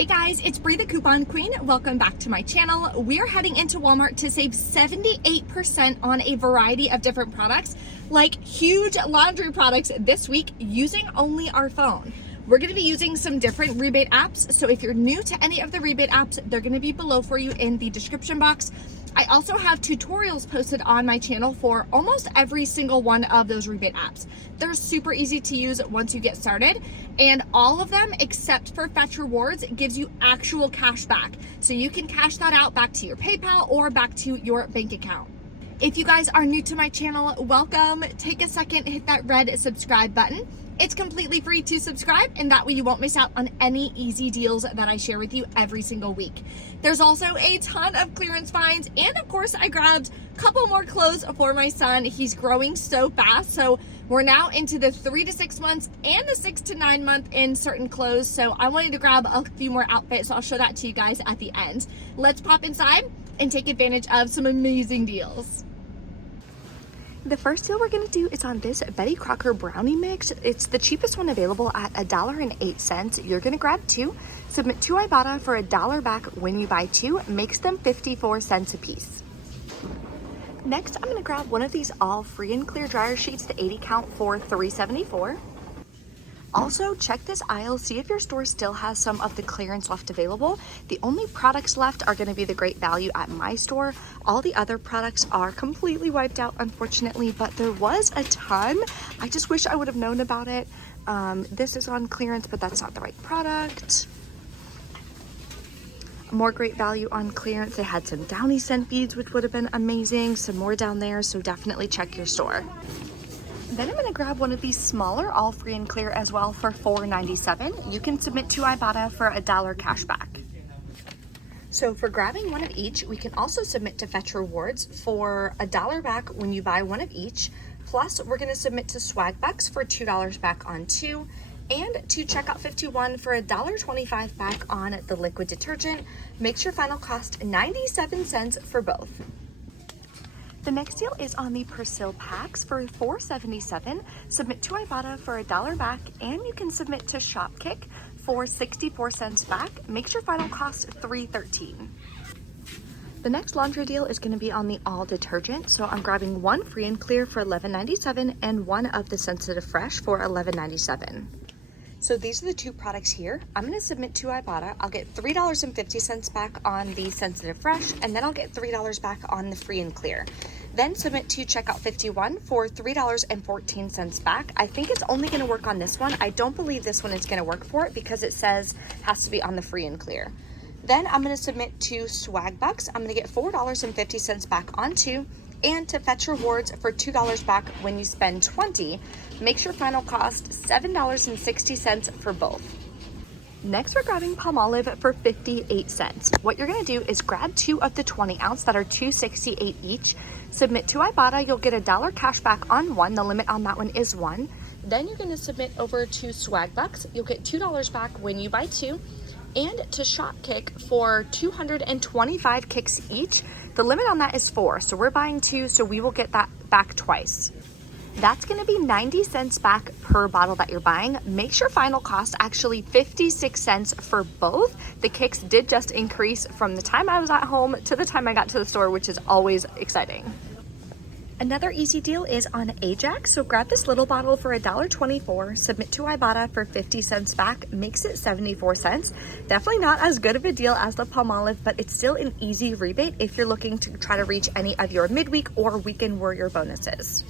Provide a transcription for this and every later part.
Hey guys, it's Bree the Coupon Queen. Welcome back to my channel. We're heading into Walmart to save 78% on a variety of different products, like huge laundry products this week using only our phone. We're going to be using some different rebate apps, so if you're new to any of the rebate apps, they're going to be below for you in the description box. I also have tutorials posted on my channel for almost every single one of those rebate apps. They're super easy to use once you get started, and all of them except for Fetch Rewards gives you actual cash back. So you can cash that out back to your PayPal or back to your bank account. If you guys are new to my channel, welcome. Take a second, hit that red subscribe button. It's completely free to subscribe, and that way you won't miss out on any easy deals that I share with you every single week. There's also a ton of clearance finds, and of course I grabbed a couple more clothes for my son. He's growing so fast, so we're now into the 3 to 6 months and the 6 to 9 month in certain clothes, so I wanted to grab a few more outfits, so I'll show that to you guys at the end. Let's pop inside and take advantage of some amazing deals. The first deal we're going to do is on this Betty Crocker brownie mix. It's the cheapest one available at $1.08. You're going to grab two, submit to Ibotta for $1 back when you buy two, makes them 54 cents a piece. Next, I'm going to grab one of these all free and clear dryer sheets, the 80 count, for $3.74. Also, check this aisle, see if your store still has some of the clearance left available. The only products left are going to be the great value at my store. All the other products are completely wiped out, unfortunately, but there was a ton. I just wish I would have known about it. This is on clearance, but that's not the right product. More great value on clearance. They had some Downy scent beads, which would have been amazing. Some more down there, so definitely check your store. Then I'm going to grab one of these smaller, all free and clear as well, for $4.97. You can submit to Ibotta for $1 cash back. So for grabbing one of each, we can also submit to Fetch Rewards for $1 back when you buy one of each. Plus, we're going to submit to Swag Bucks for $2 back on two, and to Checkout 51 for $1.25 back on the liquid detergent. Makes your final cost 97 cents for both. The next deal is on the Persil packs for $4.77. Submit to Ibotta for $1 back, and you can submit to Shopkick for 64 cents back. Makes your final cost $3.13. The next laundry deal is going to be on the all detergent. So I'm grabbing one free and clear for $11.97 and one of the Sensitive Fresh for $11.97. So these are the two products here. I'm going to submit to Ibotta. I'll get $3.50 back on the Sensitive Fresh, and then I'll get $3 back on the Free and Clear. Then submit to Checkout 51 for $3.14 back. I think it's only going to work on this one. I don't believe this one is going to work for it because it says has to be on the Free and Clear. Then I'm going to submit to Swag Bucks. I'm going to get $4.50 back on two, and to Fetch Rewards for $2 back when you spend 20. Makes your final cost $7.60 for both. Next, we're grabbing Palmolive for 58 cents. What you're going to do is grab two of the 20 ounce that are $2.68 each. Submit to Ibotta. You'll get $1 cash back on one. The limit on that one is one. Then you're going to submit over to Swag Bucks. You'll get $2 back when you buy two, and to Shopkick for 225 kicks each. The limit on that is 4, so we're buying 2, so we will get that back twice. That's going to be 90 cents back per bottle that you're buying. Makes your final cost actually 56 cents for both. The kicks did just increase from the time I was at home to the time I got to the store, which is always exciting. Another easy deal is on Ajax, so grab this little bottle for $1.24, submit to Ibotta for 50 cents back, makes it 74 cents. Definitely not as good of a deal as the Palmolive, but it's still an easy rebate if you're looking to try to reach any of your midweek or weekend warrior bonuses.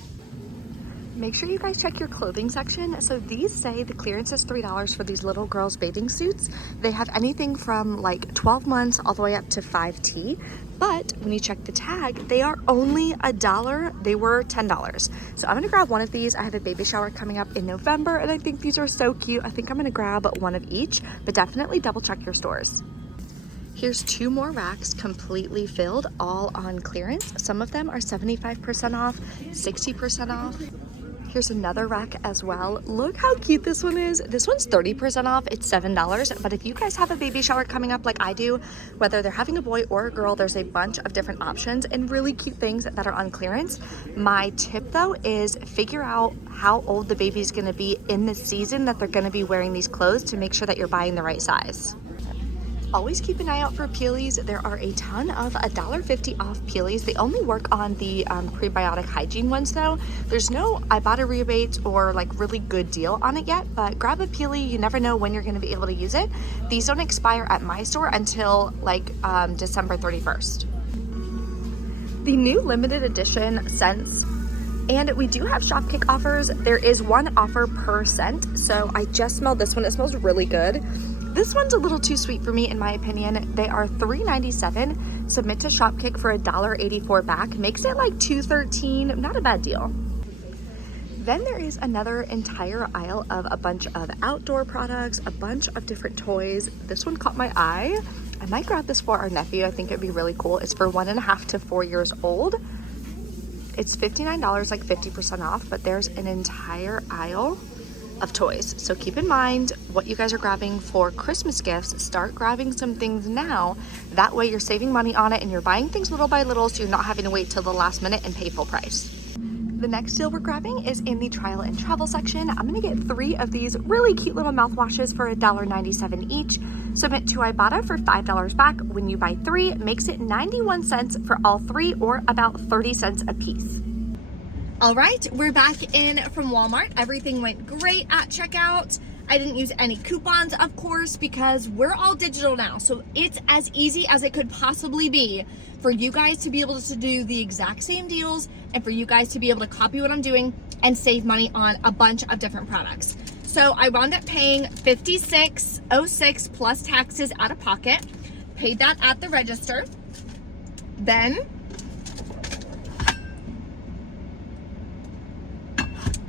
Make sure you guys check your clothing section. So these say the clearance is $3 for these little girls' bathing suits. They have anything from like 12 months all the way up to 5T. But when you check the tag, they are only $1. They were $10. So I'm gonna grab one of these. I have a baby shower coming up in November, and I think these are so cute. I think I'm gonna grab one of each, but definitely double check your stores. Here's two more racks completely filled, all on clearance. Some of them are 75% off, 60% off. Here's another rack as well. Look how cute this one is. This one's 30% off. It's $7. But if you guys have a baby shower coming up like I do, whether they're having a boy or a girl, there's a bunch of different options and really cute things that are on clearance. My tip though is figure out how old the baby's gonna be in the season that they're gonna be wearing these clothes to make sure that you're buying the right size. Always keep an eye out for Peelies. There are a ton of $1.50 off Peelies. They only work on the prebiotic hygiene ones though. There's no Ibotta rebate or like really good deal on it yet, but grab a Peely. You never know when you're going to be able to use it. These don't expire at my store until like December 31st. The new limited edition scents, and we do have Shopkick offers. There is one offer per scent, so I just smelled this one. It smells really good. This one's a little too sweet for me in my opinion. They are $3.97. Submit to Shopkick for $1.84 back. Makes it like $2.13. Not a bad deal. Then there is another entire aisle of a bunch of outdoor products, a bunch of different toys. This one caught my eye. I might grab this for our nephew. I think it'd be really cool. It's for 1.5 to 4 years old. It's $59, like 50% off, but there's an entire aisle of toys. So keep in mind what you guys are grabbing for Christmas gifts. Start grabbing some things now. That way you're saving money on it and you're buying things little by little, so you're not having to wait till the last minute and pay full price. The next deal we're grabbing is in the trial and travel section. I'm gonna get 3 of these really cute little mouthwashes for $1.97 each. Submit to Ibotta for $5 back. When you buy 3, makes it 91 cents for all 3, or about 30 cents a piece. All right, we're back in from Walmart. Everything went great at checkout. I didn't use any coupons, of course, because we're all digital now. So it's as easy as it could possibly be for you guys to be able to do the exact same deals and for you guys to be able to copy what I'm doing and save money on a bunch of different products. So I wound up paying $56.06 plus taxes out of pocket. Paid that at the register. Then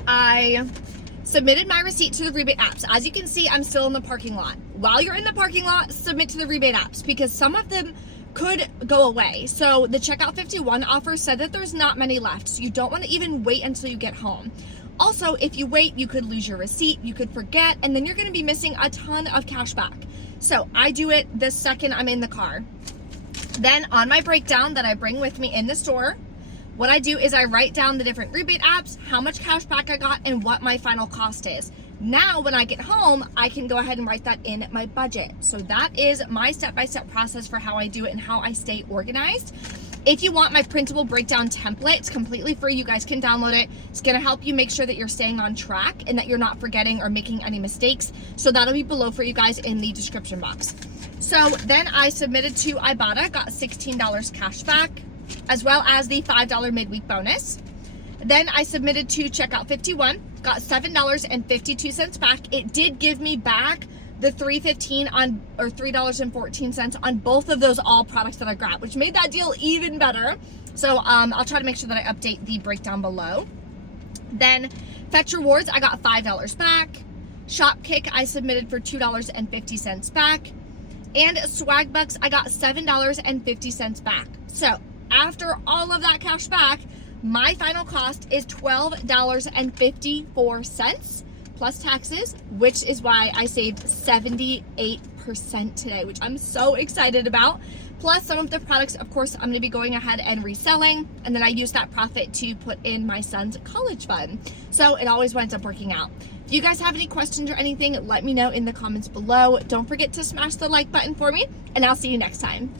I submitted my receipt to the rebate apps. As you can see, I'm still in the parking lot. While you're in the parking lot, submit to the rebate apps because some of them could go away. So the Checkout 51 offer said that there's not many left. So you don't want to even wait until you get home. Also, if you wait, you could lose your receipt, you could forget, and then you're going to be missing a ton of cash back. So I do it the second I'm in the car. Then on my breakdown that I bring with me in the store, what I do is I write down the different rebate apps, how much cash back I got, and what my final cost is. Now, when I get home, I can go ahead and write that in my budget. So that is my step-by-step process for how I do it and how I stay organized. If you want my printable breakdown template, it's completely free. You guys can download it. It's gonna help you make sure that you're staying on track and that you're not forgetting or making any mistakes. So that'll be below for you guys in the description box. So then I submitted to Ibotta, got $16 cash back, as well as the $5 midweek bonus. Then I submitted to Checkout 51, got $7.52 back. It did give me back the $3.15 on, or $3.14 on both of those all products that I grabbed, which made that deal even better. So I'll try to make sure that I update the breakdown below. Then Fetch Rewards, I got $5 back. Shopkick, I submitted for $2.50 back. And Swag Bucks, I got $7.50 back. So after all of that cash back, my final cost is $12.54 plus taxes, which is why I saved 78% today, which I'm so excited about. Plus some of the products, of course, I'm gonna be going ahead and reselling, and then I use that profit to put in my son's college fund. So it always winds up working out. If you guys have any questions or anything, let me know in the comments below. Don't forget to smash the like button for me, and I'll see you next time.